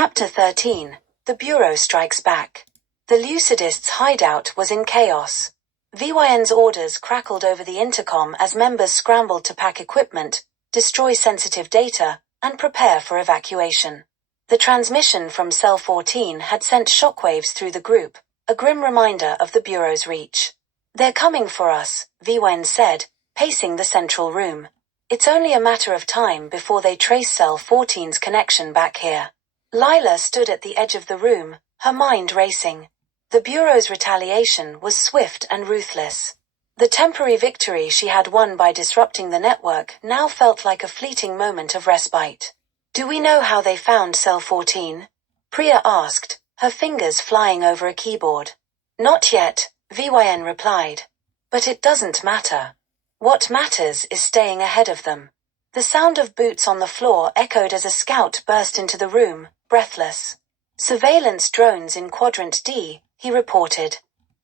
Chapter 13. The Bureau Strikes Back. The Lucidists' hideout was in chaos. VYN's orders crackled over the intercom as members scrambled to pack equipment, destroy sensitive data, and prepare for evacuation. The transmission from Cell 14 had sent shockwaves through the group, a grim reminder of the Bureau's reach. "They're coming for us," VYN said, pacing the central room. "It's only a matter of time before they trace Cell 14's connection back here." Lila stood at the edge of the room, her mind racing. The Bureau's retaliation was swift and ruthless. The temporary victory she had won by disrupting the network now felt like a fleeting moment of respite. "Do we know how they found Cell 14? Priya asked, her fingers flying over a keyboard. "Not yet," VYN replied. "But it doesn't matter. What matters is staying ahead of them." The sound of boots on the floor echoed as a scout burst into the room, breathless. "Surveillance drones in Quadrant D," he reported.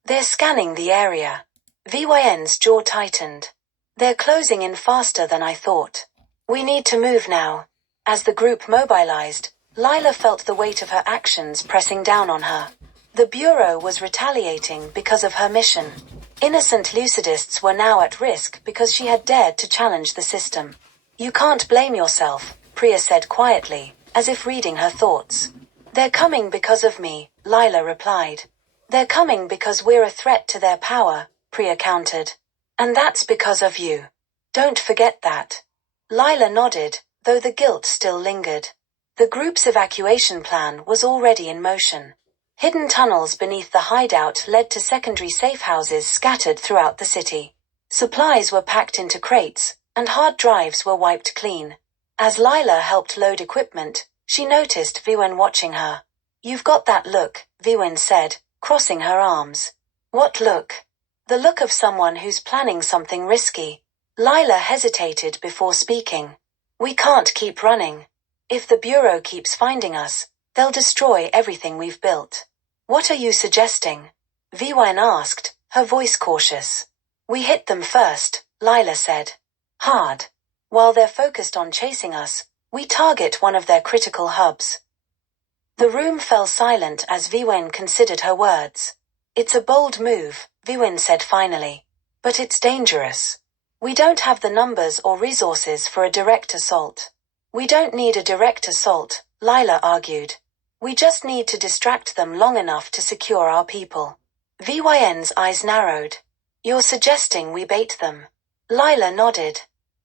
"They're scanning the area." VYN's jaw tightened. "They're closing in faster than I thought. We need to move now." As the group mobilized, Lila felt the weight of her actions pressing down on her. The Bureau was retaliating because of her mission. Innocent Lucidists were now at risk because she had dared to challenge the system. "You can't blame yourself," Priya said quietly, as if reading her thoughts. "They're coming because of me," Lila replied. "They're coming because we're a threat to their power," Priya countered. "And that's because of you. Don't forget that." Lila nodded, though the guilt still lingered. The group's evacuation plan was already in motion. Hidden tunnels beneath the hideout led to secondary safe houses scattered throughout the city. Supplies were packed into crates, and hard drives were wiped clean. As Lila helped load equipment, she noticed VYN watching her. "You've got that look," VYN said, crossing her arms. "What look?" "The look of someone who's planning something risky." Lila hesitated before speaking. "We can't keep running. If the Bureau keeps finding us, they'll destroy everything we've built." "What are you suggesting?" VYN asked, her voice cautious. "We hit them first," Lila said. "Hard. While they're focused on chasing us, we target one of their critical hubs." The room fell silent as VYN considered her words. "It's a bold move," VYN said finally. "But it's dangerous. We don't have the numbers or resources for a direct assault." "We don't need a direct assault," Lila argued. "We just need to distract them long enough to secure our people." VYN's eyes narrowed. "You're suggesting we bait them?" Lila nodded.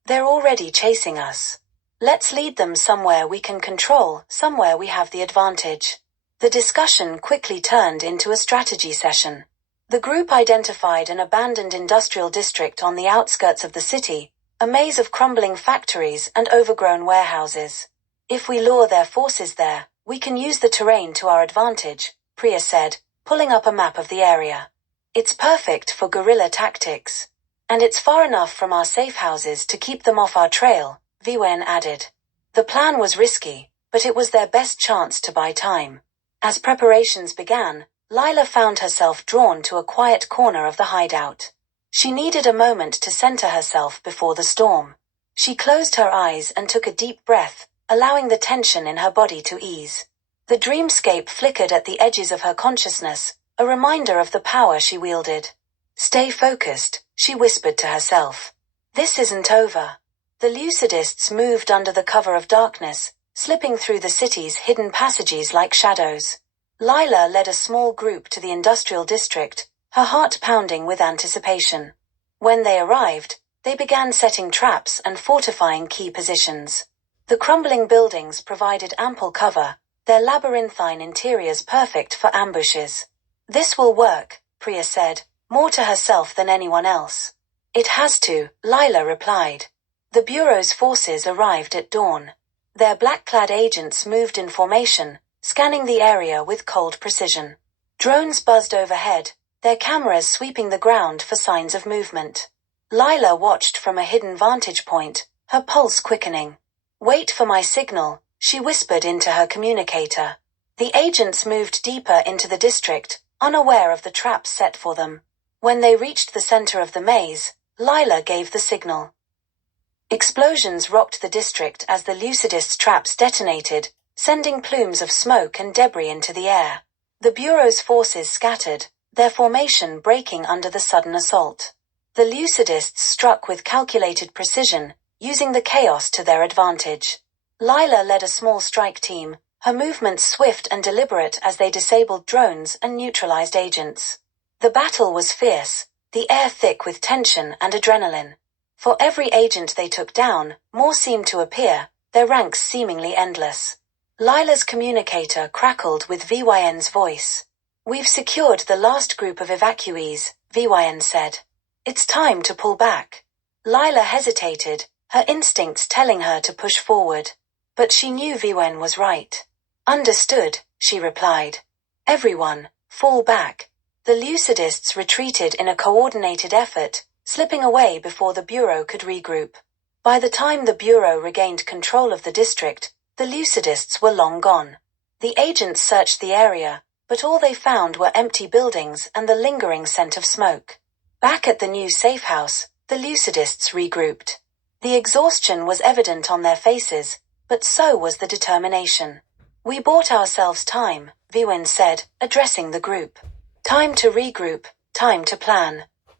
"They're already chasing us. Let's lead them somewhere we can control, somewhere we have the advantage." The discussion quickly turned into a strategy session. The group identified an abandoned industrial district on the outskirts of the city, a maze of crumbling factories and overgrown warehouses. "If we lure their forces there, we can use the terrain to our advantage," Priya said, pulling up a map of the area. "It's perfect for guerrilla tactics. And it's far enough from our safe houses to keep them off our trail," VYN added. The plan was risky, but it was their best chance to buy time. As preparations began, Lila found herself drawn to a quiet corner of the hideout. She needed a moment to center herself before the storm. She closed her eyes and took a deep breath, allowing the tension in her body to ease. The dreamscape flickered at the edges of her consciousness, a reminder of the power she wielded. "Stay focused," she whispered to herself. "This isn't over." The Lucidists moved under the cover of darkness, slipping through the city's hidden passages like shadows. Lila led a small group to the industrial district, her heart pounding with anticipation. When they arrived, they began setting traps and fortifying key positions. The crumbling buildings provided ample cover, their labyrinthine interiors perfect for ambushes. "This will work," Priya said, more to herself than anyone else. "It has to," Lila replied. The Bureau's forces arrived at dawn. Their black-clad agents moved in formation, scanning the area with cold precision. Drones buzzed overhead, their cameras sweeping the ground for signs of movement. Lila watched from a hidden vantage point, her pulse quickening. "Wait for my signal," she whispered into her communicator. The agents moved deeper into the district, unaware of the traps set for them. When they reached the center of the maze, Lila gave the signal. Explosions rocked the district as the Lucidists' traps detonated, sending plumes of smoke and debris into the air. The Bureau's forces scattered, their formation breaking under the sudden assault. The Lucidists struck with calculated precision, using the chaos to their advantage. Lila led a small strike team, her movements swift and deliberate as they disabled drones and neutralized agents. The battle was fierce, the air thick with tension and adrenaline. For every agent they took down, more seemed to appear, their ranks seemingly endless. Lila's communicator crackled with VYN's voice. "We've secured the last group of evacuees," VYN said. "It's time to pull back." Lila hesitated, her instincts telling her to push forward. But she knew VYN was right. "Understood," she replied. "Everyone, fall back." The Lucidists retreated in a coordinated effort, slipping away before the Bureau could regroup. By the time the Bureau regained control of the district, the Lucidists were long gone. The agents searched the area, but all they found were empty buildings and the lingering scent of smoke. Back at the new safe house, the Lucidists regrouped. The exhaustion was evident on their faces, but so was the determination. "We bought ourselves time," VYN said, addressing the group. "Time to regroup, time to plan.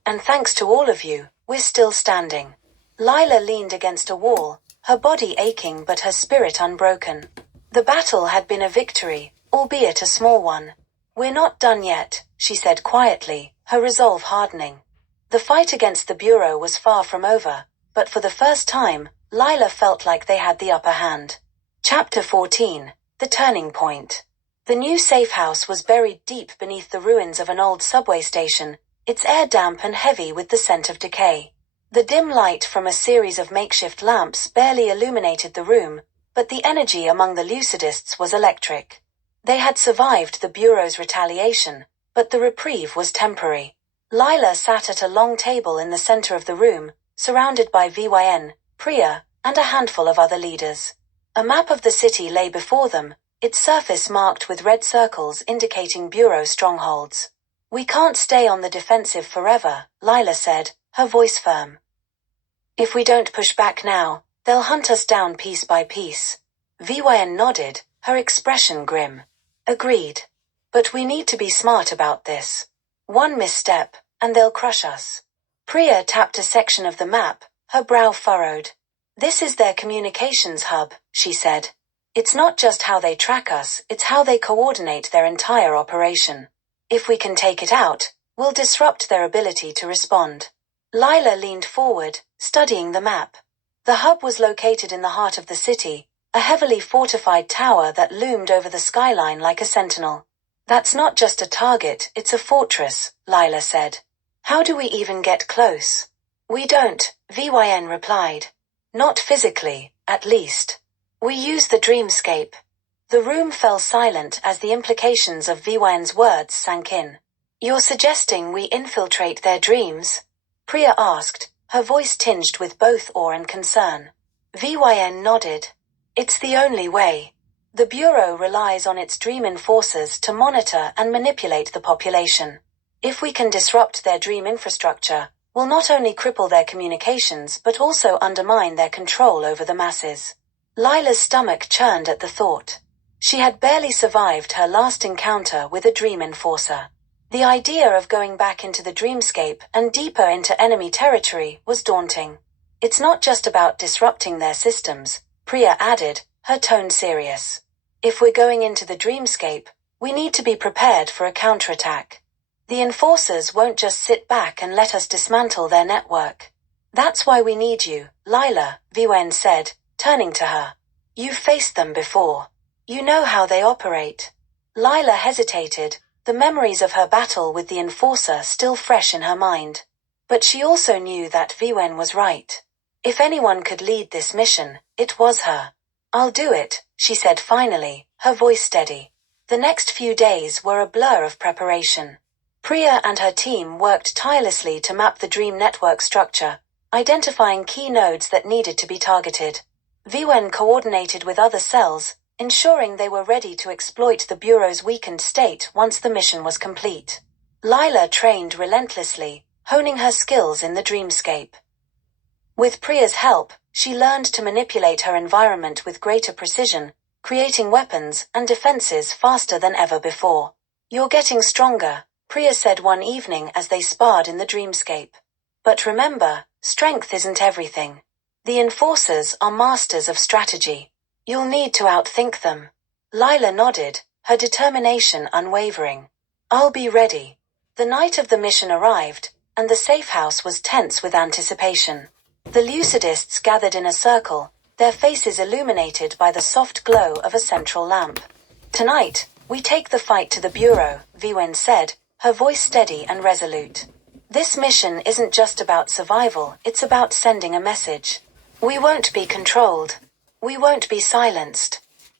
And thanks to all of you, we're still standing." Lila leaned against a wall, her body aching but her spirit unbroken. The battle had been a victory, albeit a small one. "We're not done yet," she said quietly, her resolve hardening. The fight against the Bureau was far from over, but for the first time, Lila felt like they had the upper hand. Chapter 14, The Turning Point. The new safe house was buried deep beneath the ruins of an old subway station, its air damp and heavy with the scent of decay. The dim light from a series of makeshift lamps barely illuminated the room, but the energy among the Lucidists was electric. They had survived the Bureau's retaliation, but the reprieve was temporary. Lila sat at a long table in the center of the room, surrounded by VYN, Priya, and a handful of other leaders. A map of the city lay before them, its surface marked with red circles indicating Bureau strongholds. "We can't stay on the defensive forever," Lila said, her voice firm. "If we don't push back now, they'll hunt us down piece by piece." VYN nodded, her expression grim. "Agreed. But we need to be smart about this. One misstep, and they'll crush us." Priya tapped a section of the map, her brow furrowed. "This is their communications hub," she said. "It's not just how they track us, it's how they coordinate their entire operation. If we can take it out, we'll disrupt their ability to respond." Lila leaned forward, studying the map. The hub was located in the heart of the city, a heavily fortified tower that loomed over the skyline like a sentinel. "That's not just a target, it's a fortress," Lila said. "How do we even get close?" "We don't," VYN replied. "Not physically, at least. We use the dreamscape." The room fell silent as the implications of VYN's words sank in. "You're suggesting we infiltrate their dreams?" Priya asked, her voice tinged with both awe and concern. VYN nodded. "It's the only way. The Bureau relies on its dream enforcers to monitor and manipulate the population. If we can disrupt their dream infrastructure, we'll not only cripple their communications but also undermine their control over the masses." Lila's stomach churned at the thought. She had barely survived her last encounter with a dream enforcer. The idea of going back into the dreamscape and deeper into enemy territory was daunting. "It's not just about disrupting their systems," Priya added, her tone serious. "If we're going into the dreamscape, we need to be prepared for a counterattack. The enforcers won't just sit back and let us dismantle their network. That's why we need you, Lila," VYN said, turning to her. "You've faced them before. You know how they operate." Lila hesitated, the memories of her battle with the enforcer still fresh in her mind. But she also knew that VYN was right. If anyone could lead this mission, it was her. "I'll do it," she said finally, her voice steady. The next few days were a blur of preparation. Priya and her team worked tirelessly to map the dream network structure, identifying key nodes that needed to be targeted. VYN coordinated with other cells, ensuring they were ready to exploit the Bureau's weakened state once the mission was complete. Lila trained relentlessly, honing her skills in the dreamscape. With Priya's help, she learned to manipulate her environment with greater precision, creating weapons and defenses faster than ever before. "You're getting stronger," Priya said one evening as they sparred in the dreamscape. "But remember, strength isn't everything. The enforcers are masters of strategy. You'll need to outthink them." Lila nodded, her determination unwavering. "I'll be ready." The night of the mission arrived, and the safe house was tense with anticipation. The Lucidists gathered in a circle, their faces illuminated by the soft glow of a central lamp. "Tonight, we take the fight to the Bureau," Viwen said, her voice steady and resolute. "This mission isn't just about survival, it's about sending a message. We won't be controlled. We won't be silenced."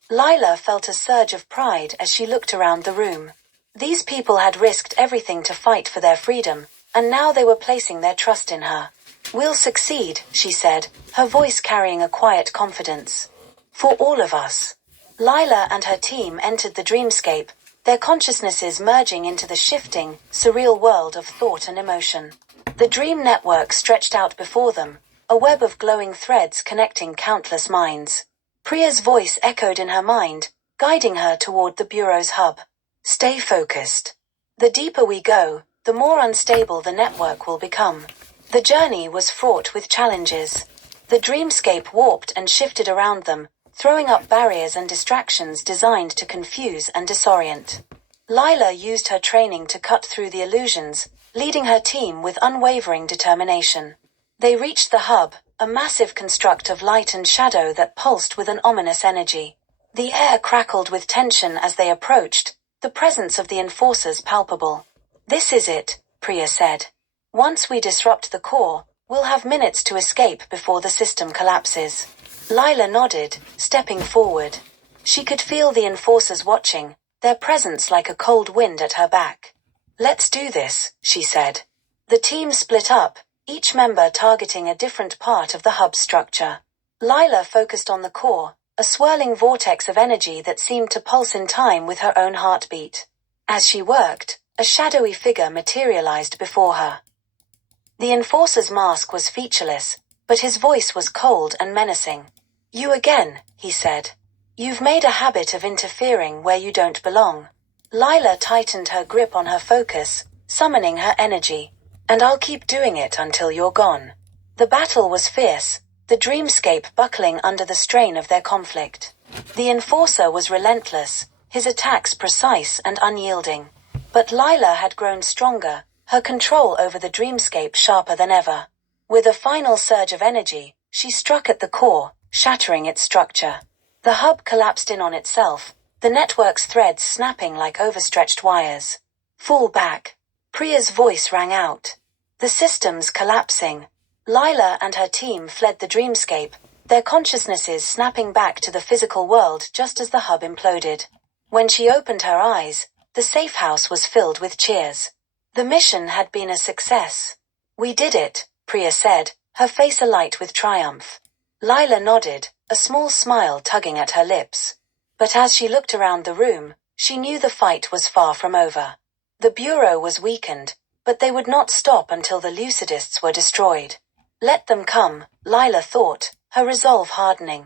Lila felt a surge of pride as she looked around the room. These people had risked everything to fight for their freedom, and now they were placing their trust in her. "We'll succeed," she said, her voice carrying a quiet confidence. "For all of us." Lila and her team entered the dreamscape, their consciousnesses merging into the shifting, surreal world of thought and emotion. The dream network stretched out before them, a web of glowing threads connecting countless minds. Priya's voice echoed in her mind, guiding her toward the Bureau's hub. "Stay focused. The deeper we go, the more unstable the network will become." The journey was fraught with challenges. The dreamscape warped and shifted around them, throwing up barriers and distractions designed to confuse and disorient. Lila used her training to cut through the illusions, leading her team with unwavering determination. They reached the hub, a massive construct of light and shadow that pulsed with an ominous energy. The air crackled with tension as they approached, the presence of the enforcers palpable. "This is it," Priya said. "Once we disrupt the core, we'll have minutes to escape before the system collapses." Lila nodded, stepping forward. She could feel the enforcers watching, their presence like a cold wind at her back. "Let's do this," she said. The team split up, each member targeting a different part of the hub structure. Lila focused on the core, a swirling vortex of energy that seemed to pulse in time with her own heartbeat. As she worked, a shadowy figure materialized before her. The enforcer's mask was featureless, but his voice was cold and menacing. "You again," he said. "You've made a habit of interfering where you don't belong." Lila tightened her grip on her focus, summoning her energy. "And I'll keep doing it until you're gone." The battle was fierce, the dreamscape buckling under the strain of their conflict. The enforcer was relentless, his attacks precise and unyielding. But Lila had grown stronger, her control over the dreamscape sharper than ever. With a final surge of energy, she struck at the core, shattering its structure. The hub collapsed in on itself, the network's threads snapping like overstretched wires. "Fall back." Priya's voice rang out. "The system's collapsing." Lila and her team fled the dreamscape, their consciousnesses snapping back to the physical world just as the hub imploded. When she opened her eyes, the safe house was filled with cheers. The mission had been a success. "We did it," Priya said, her face alight with triumph. Lila nodded, a small smile tugging at her lips. But as she looked around the room, she knew the fight was far from over. The Bureau was weakened, but they would not stop until the Lucidists were destroyed. Let them come, Lila thought, her resolve hardening.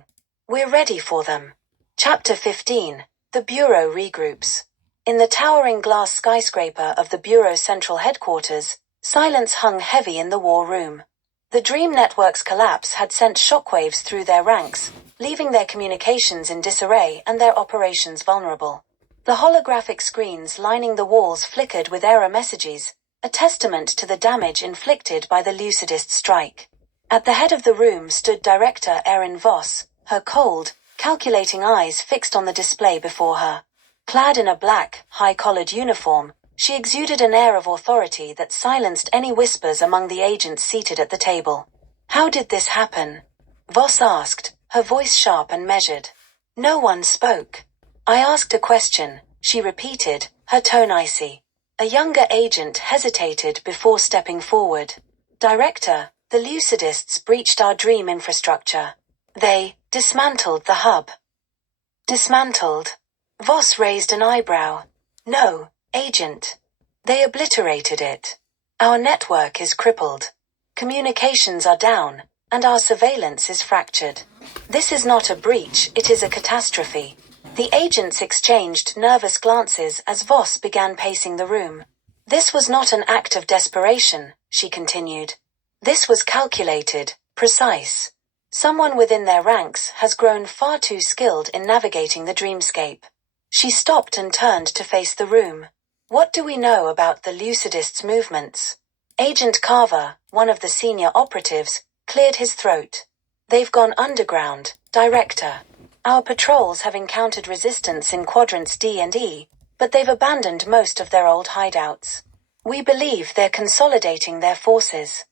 "We're ready for them." Chapter 15. The Bureau regroups. In the towering glass skyscraper of the Bureau Central Headquarters, silence hung heavy in the war room. The Dream Network's collapse had sent shockwaves through their ranks, leaving their communications in disarray and their operations vulnerable. The holographic screens lining the walls flickered with error messages, a testament to the damage inflicted by the Lucidist strike. At the head of the room stood Director Erin Voss, her cold, calculating eyes fixed on the display before her. Clad in a black, high-collared uniform, she exuded an air of authority that silenced any whispers among the agents seated at the table. "How did this happen?" Voss asked, her voice sharp and measured. No one spoke. "I asked a question," she repeated, her tone icy. A younger agent hesitated before stepping forward. "Director, the Lucidists breached our dream infrastructure. They dismantled the hub." "Dismantled?" Voss raised an eyebrow. "No, Agent. They obliterated it. Our network is crippled. Communications are down, and our surveillance is fractured. This is not a breach, it is a catastrophe." The agents exchanged nervous glances as Voss began pacing the room. This was not an act of desperation, she continued. This was calculated, precise. Someone within their ranks has grown far too skilled in navigating the dreamscape. She stopped and turned to face the room. What do we know about the Lucidists' movements? Agent Carver, one of the senior operatives, cleared his throat. They've gone underground, Director. Our patrols have encountered resistance in quadrants D and E, but they've abandoned most of their old hideouts. We believe they're consolidating their forces.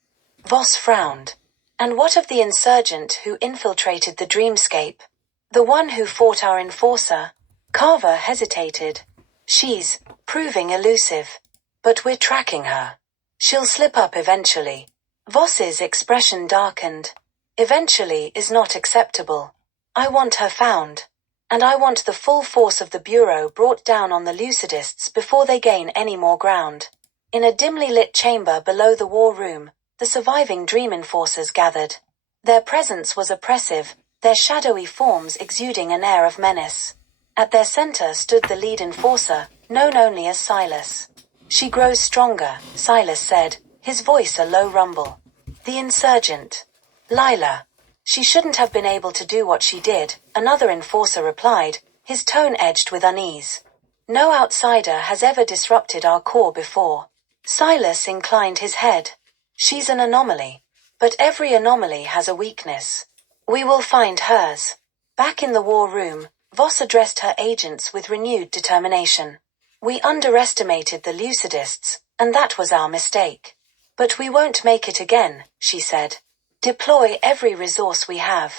Voss frowned. And what of the insurgent who infiltrated the dreamscape? The one who fought our enforcer? Carver hesitated. She's proving elusive. But we're tracking her. She'll slip up eventually. Voss's expression darkened. Eventually is not acceptable. I want her found. And I want the full force of the Bureau brought down on the Lucidists before they gain any more ground. In a dimly lit chamber below the war room, the surviving dream enforcers gathered. Their presence was oppressive, their shadowy forms exuding an air of menace. At their center stood the lead enforcer, known only as Silas. She grows stronger, Silas said, his voice a low rumble. The insurgent. Lila. She shouldn't have been able to do what she did, another enforcer replied, his tone edged with unease. No outsider has ever disrupted our core before. Silas inclined his head. She's an anomaly. But every anomaly has a weakness. We will find hers. Back in the war room, Voss addressed her agents with renewed determination. We underestimated the Lucidists, and that was our mistake. But we won't make it again, she said. Deploy every resource we have.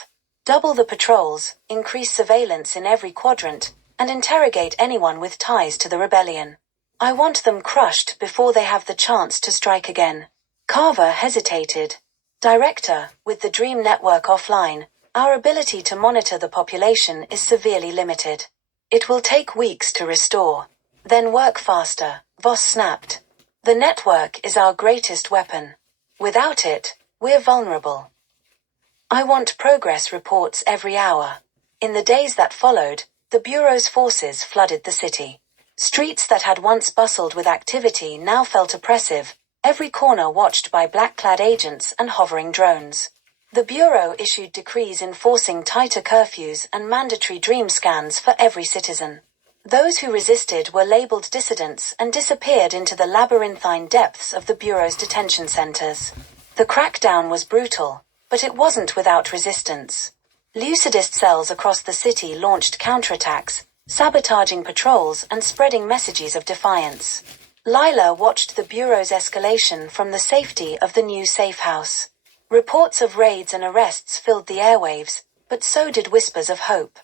Double the patrols, increase surveillance in every quadrant, and interrogate anyone with ties to the rebellion. I want them crushed before they have the chance to strike again. Carver hesitated. Director, with the Dream Network offline, our ability to monitor the population is severely limited. It will take weeks to restore. Then work faster, Voss snapped. The network is our greatest weapon. Without it, we're vulnerable. I want progress reports every hour. In the days that followed, the Bureau's forces flooded the city. Streets that had once bustled with activity now felt oppressive, every corner watched by black-clad agents and hovering drones. The Bureau issued decrees enforcing tighter curfews and mandatory dream scans for every citizen. Those who resisted were labeled dissidents and disappeared into the labyrinthine depths of the Bureau's detention centers. The crackdown was brutal, but it wasn't without resistance. Lucidist cells across the city launched counterattacks, sabotaging patrols and spreading messages of defiance. Lila watched the Bureau's escalation from the safety of the new safe house. Reports of raids and arrests filled the airwaves, but so did whispers of hope.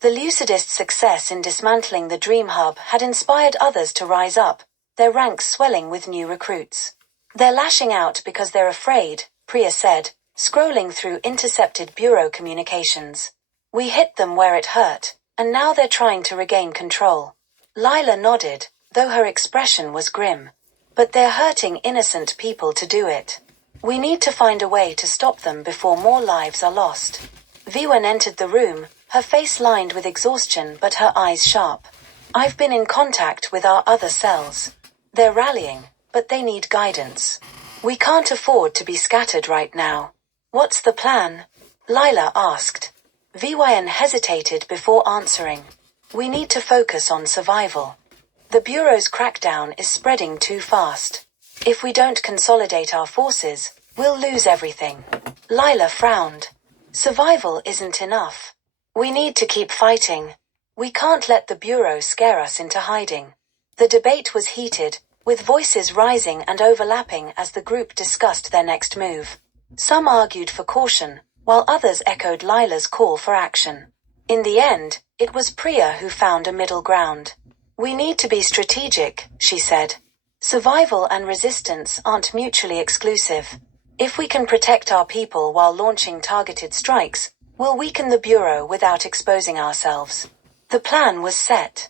The Lucidist success in dismantling the Dream Hub had inspired others to rise up, their ranks swelling with new recruits. They're lashing out because they're afraid, Priya said, scrolling through intercepted Bureau communications. We hit them where it hurt, and now they're trying to regain control. Lila nodded, though her expression was grim. But they're hurting innocent people to do it. We need to find a way to stop them before more lives are lost. Viwen entered the room, her face lined with exhaustion but her eyes sharp. I've been in contact with our other cells. They're rallying, but they need guidance. We can't afford to be scattered right now. What's the plan? Lila asked. Viwen hesitated before answering. We need to focus on survival. The Bureau's crackdown is spreading too fast. If we don't consolidate our forces, we'll lose everything. Lila frowned. Survival isn't enough. We need to keep fighting. We can't let the Bureau scare us into hiding. The debate was heated, with voices rising and overlapping as the group discussed their next move. Some argued for caution, while others echoed Lila's call for action. In the end, it was Priya who found a middle ground. We need to be strategic, she said. Survival and resistance aren't mutually exclusive. If we can protect our people while launching targeted strikes, we'll weaken the Bureau without exposing ourselves. The plan was set.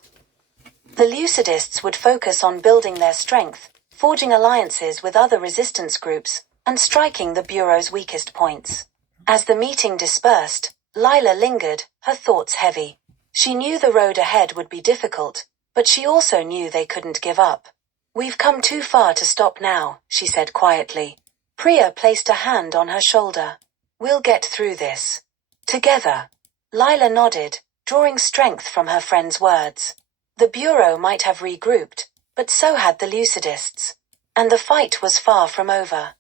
The Lucidists would focus on building their strength, forging alliances with other resistance groups, and striking the Bureau's weakest points. As the meeting dispersed, Lila lingered, her thoughts heavy. She knew the road ahead would be difficult, but she also knew they couldn't give up. We've come too far to stop now, she said quietly. Priya placed a hand on her shoulder. We'll get through this. Together. Lila nodded, drawing strength from her friend's words. The Bureau might have regrouped, but so had the Lucidists. And the fight was far from over.